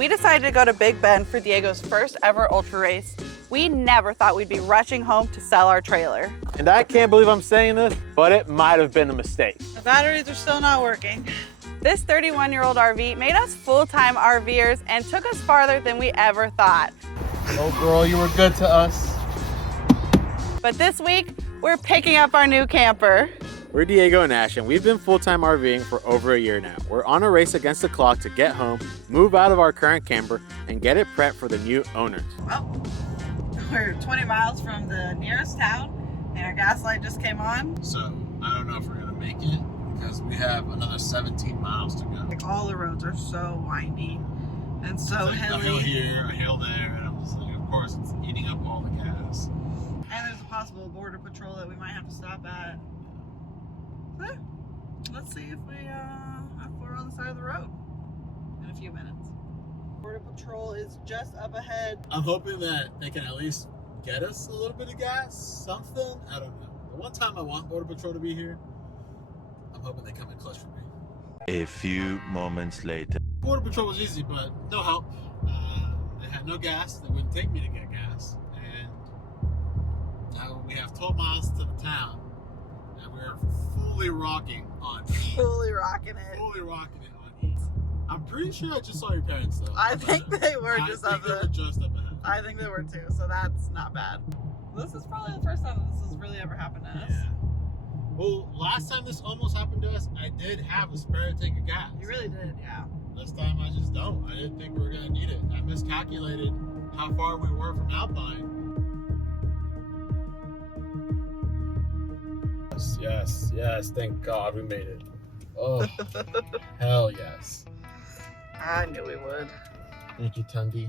we decided to go to Big Bend for Diego's first ever ultra race, we never thought we'd be rushing home to sell our trailer. And I can't believe I'm saying this, but it might have been a mistake. The batteries are still not working. This 31-year-old RV made us full-time RVers and took us farther than we ever thought. Oh girl, you were good to us. But this week, we're picking up our new camper. We're Diego and Ash, and we've been full-time RVing for over a year now. We're on a race against the clock to get home, move out of our current camper, and get it prepped for the new owners. Well, we're 20 miles from the nearest town, and our gas light just came on. So, I don't know if we're gonna make it, because we have another 17 miles to go. Like, all the roads are so windy and so hilly. A hill here, a hill there, and I'm just like, of course, it's eating up all the gas. And there's a possible border patrol that we might have to stop at. So, let's see if we're on the side of the road in a few minutes. Border patrol is just up ahead. I'm hoping that they can at least get us a little bit of gas, something. I don't know. The one time I want Border Patrol to be here, I'm hoping they come in clutch for me. A few moments later. Border Patrol was easy, but no help. They had no gas. They wouldn't take me to get gas. And now we have 12 miles to the town, and we're fully rocking on E. Fully rocking it. Fully rocking it on E. I'm pretty sure I just saw your parents, though. I think they were just up they were just up ahead. I think they were too, so that's not bad. This is probably the first time that this has really ever happened to us. Yeah. Well, last time this almost happened to us, I did have a spare tank of gas. You really did, yeah. This time I just don't. I didn't think we were going to need it. I miscalculated how far we were from Alpine. Yes. Thank God we made it. Oh, hell yes. I knew we would. Thank you, Tundi.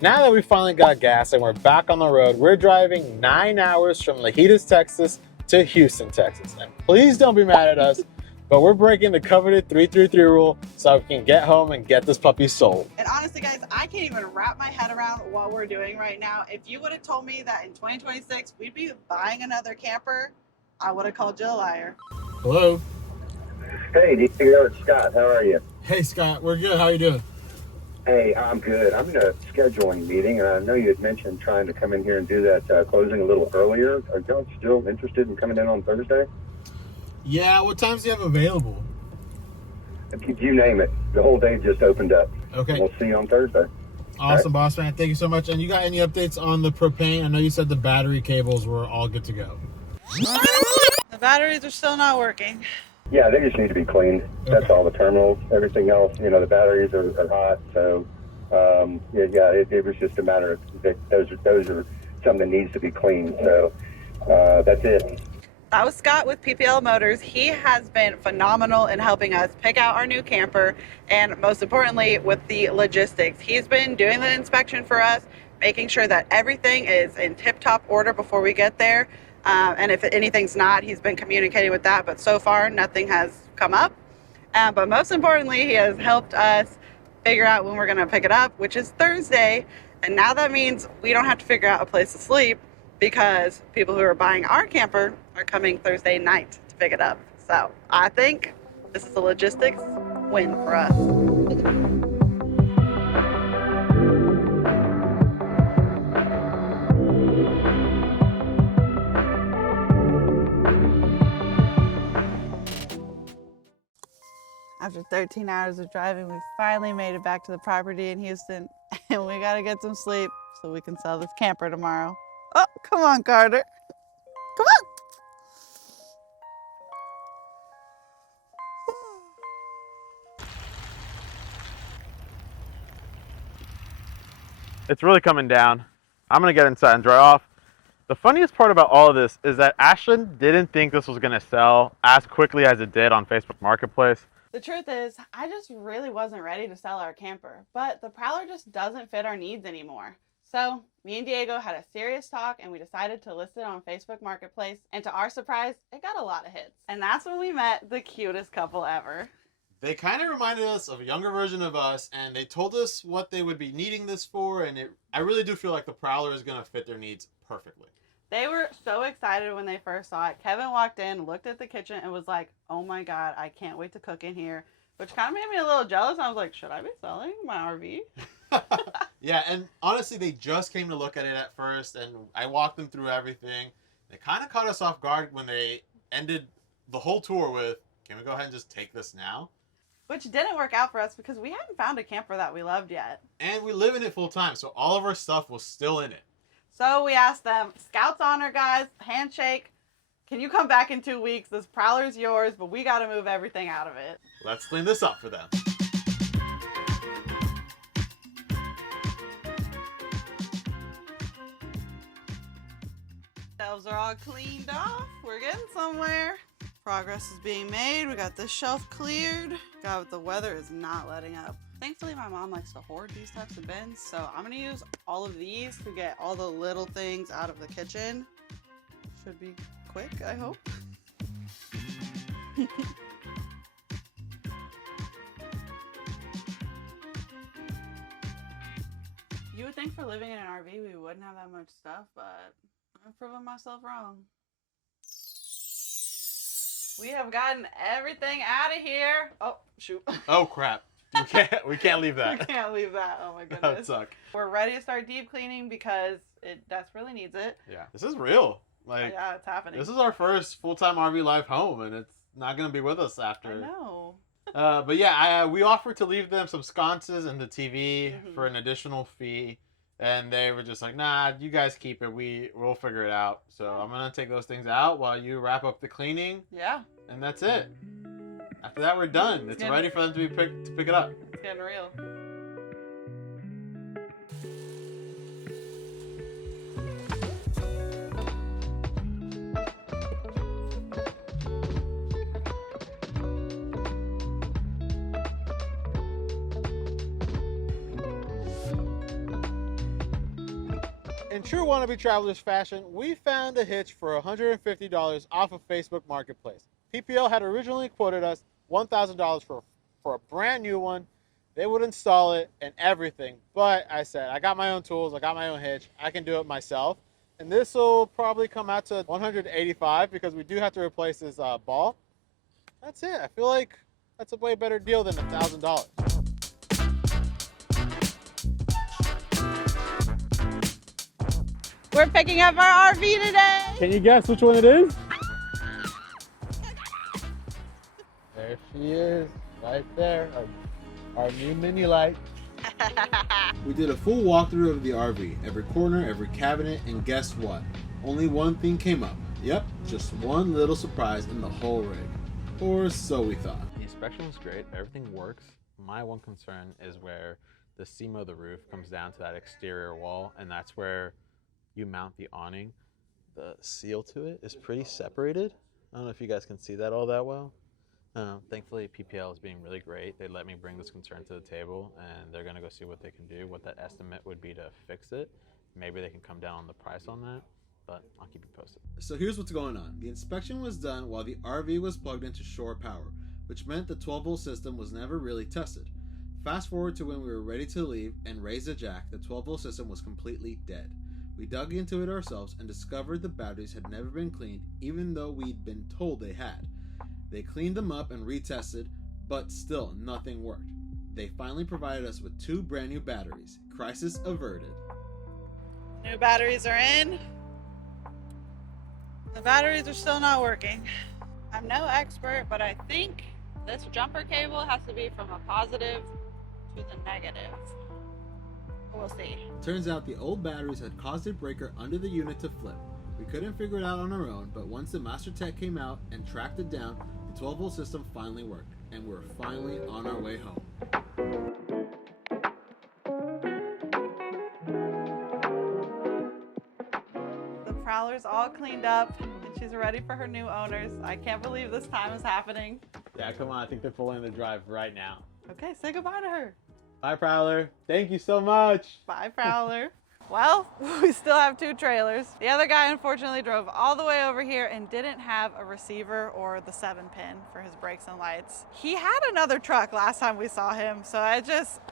Now that we finally got gas and we're back on the road, we're driving 9 hours from Lajitas, Texas to Houston, Texas. And please don't be mad at us, but we're breaking the coveted 333 rule so we can get home and get this puppy sold. And honestly, guys, I can't even wrap my head around what we're doing right now. If you would have told me that in 2026 we'd be buying another camper, I would have called you a liar. Hello. Hey, Diego, it's Scott. How are you? Hey, Scott. We're good. How you doing? Hey, I'm good. I'm in a scheduling meeting, and I know you had mentioned trying to come in here and do that closing a little earlier. Are y'all still interested in coming in on Thursday? Yeah. What times do you have available? You name it. The whole day just opened up. Okay. We'll see you on Thursday. Awesome, boss man. Thank you so much. And you got any updates on the propane? I know you said the battery cables were all good to go. The batteries are still not working. Yeah, they just need to be cleaned. That's all. The terminals, everything else. You know, the batteries are hot. So, it was just a matter of those are something that needs to be cleaned. So, that's it. That was Scott with PPL Motors. He has been phenomenal in helping us pick out our new camper and most importantly with the logistics. He's been doing the inspection for us, making sure that everything is in tip-top order before we get there. And if anything's not, he's been communicating with that, but so far nothing has come up. But most importantly, he has helped us figure out when we're gonna pick it up, which is Thursday. And now that means we don't have to figure out a place to sleep because people who are buying our camper are coming Thursday night to pick it up. So I think this is a logistics win for us. After 13 hours of driving, we finally made it back to the property in Houston, and we gotta get some sleep so we can sell this camper tomorrow. Oh, come on, Carter. Come on. It's really coming down. I'm gonna get inside and dry off. The funniest part about all of this is that Ashlyn didn't think this was gonna sell as quickly as it did on Facebook Marketplace. The truth is, I just really wasn't ready to sell our camper, but the Prowler just doesn't fit our needs anymore. So me and Diego had a serious talk and we decided to list it on Facebook Marketplace, and to our surprise, it got a lot of hits. And that's when we met the cutest couple ever. They kind of reminded us of a younger version of us, and they told us what they would be needing this for, and I really do feel like the Prowler is going to fit their needs perfectly. They were so excited when they first saw it. Kevin walked in, looked at the kitchen, and was like, oh my God, I can't wait to cook in here. Which kind of made me a little jealous. I was like, should I be selling my RV? Yeah, and honestly, they just came to look at it at first, and I walked them through everything. They kind of caught us off guard when they ended the whole tour with, can we go ahead and just take this now? Which didn't work out for us because we hadn't found a camper that we loved yet. And we live in it full time, so all of our stuff was still in it. So we asked them, Scouts honor, guys, handshake. Can you come back in 2 weeks? This Prowler's yours, but we got to move everything out of it. Let's clean this up for them. Shelves are all cleaned off. We're getting somewhere. Progress is being made. We got this shelf cleared. God, the weather is not letting up. Thankfully, my mom likes to hoard these types of bins, so I'm gonna use all of these to get all the little things out of the kitchen. Should be quick, I hope. You would think for living in an RV we wouldn't have that much stuff, but I'm proving myself wrong. We have gotten everything out of here. Oh, shoot. Oh, crap. We can't leave that. We can't leave that. Oh my That would goodness. suck. We're ready to start deep cleaning because it desperately needs it. Yeah, this is real. Like, Yeah, it's happening. this is our first full-time RV life home, and it's not going to be with us after. I know. But yeah, we offered to leave them some sconces and the TV Mhm. for an additional fee, and they were just like, nah, you guys keep it. We'll figure it out. So I'm going to take those things out while you wrap up the cleaning, Yeah, and that's it. After that, we're done. It's ready for them to pick it up. it's getting real. In true Wannabe Travelers fashion, we found a Hitch for $150 off of Facebook Marketplace. PPL had originally quoted us $1,000 for a brand new one. They would install it and everything, but I said, I got my own tools, I got my own hitch, I can do it myself. And this will probably come out to $185 because we do have to replace this ball. That's it. I feel like that's a way better deal than $1,000. We're picking up our RV today. Can you guess which one it is? There she is, right there, our new mini light. We did a full walkthrough of the RV, every corner, every cabinet, and guess what? Only one thing came up. Yep, just one little surprise in the whole rig. Or so we thought. The inspection was great, everything works. My one concern is where the seam of the roof comes down to that exterior wall, and that's where you mount the awning. The seal to it is pretty separated. I don't know if you guys can see that all that well. Thankfully, PPL is being really great. They let me bring this concern to the table, and they're gonna go see what they can do, what that estimate would be to fix it. Maybe they can come down on the price on that, but I'll keep you posted. So here's what's going on. The inspection was done while the RV was plugged into shore power, which meant the 12-volt system was never really tested. Fast forward to when we were ready to leave and raise the jack, the 12-volt system was completely dead. We dug into it ourselves and discovered the batteries had never been cleaned, even though we'd been told they had. They cleaned them up and retested, but still nothing worked. They finally provided us with 2 brand new batteries. Crisis averted. New batteries are in. The batteries are still not working. I'm no expert, but I think this jumper cable has to be from a positive to the negative. We'll see. Turns out the old batteries had caused a breaker under the unit to flip. We couldn't figure it out on our own, but once the master tech came out and tracked it down, the 12-volt system finally worked, and we're finally on our way home. The Prowler's all cleaned up, and she's ready for her new owners. I can't believe this time is happening. Yeah, come on, I think they're pulling the drive right now. Okay, say goodbye to her. Bye, Prowler. Thank you so much. Bye, Prowler. Well, we still have 2 trailers. The other guy unfortunately drove all the way over here and didn't have a receiver or the 7-pin for his brakes and lights. He had another truck last time we saw him, so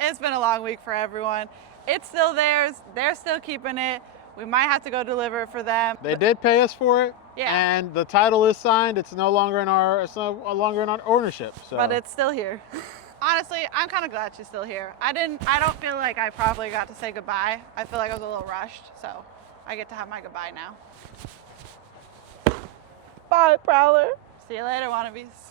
it's been a long week for everyone. It's still theirs. They're still keeping it. we might have to go deliver it for them. They did pay us for it. Yeah. And the title is signed. It's no longer in our ownership. So. But it's still here. Honestly, I'm kind of glad she's still here. I don't feel like I probably got to say goodbye. I feel like I was a little rushed, so I get to have my goodbye now. Bye, Prowler. See you later, wannabes.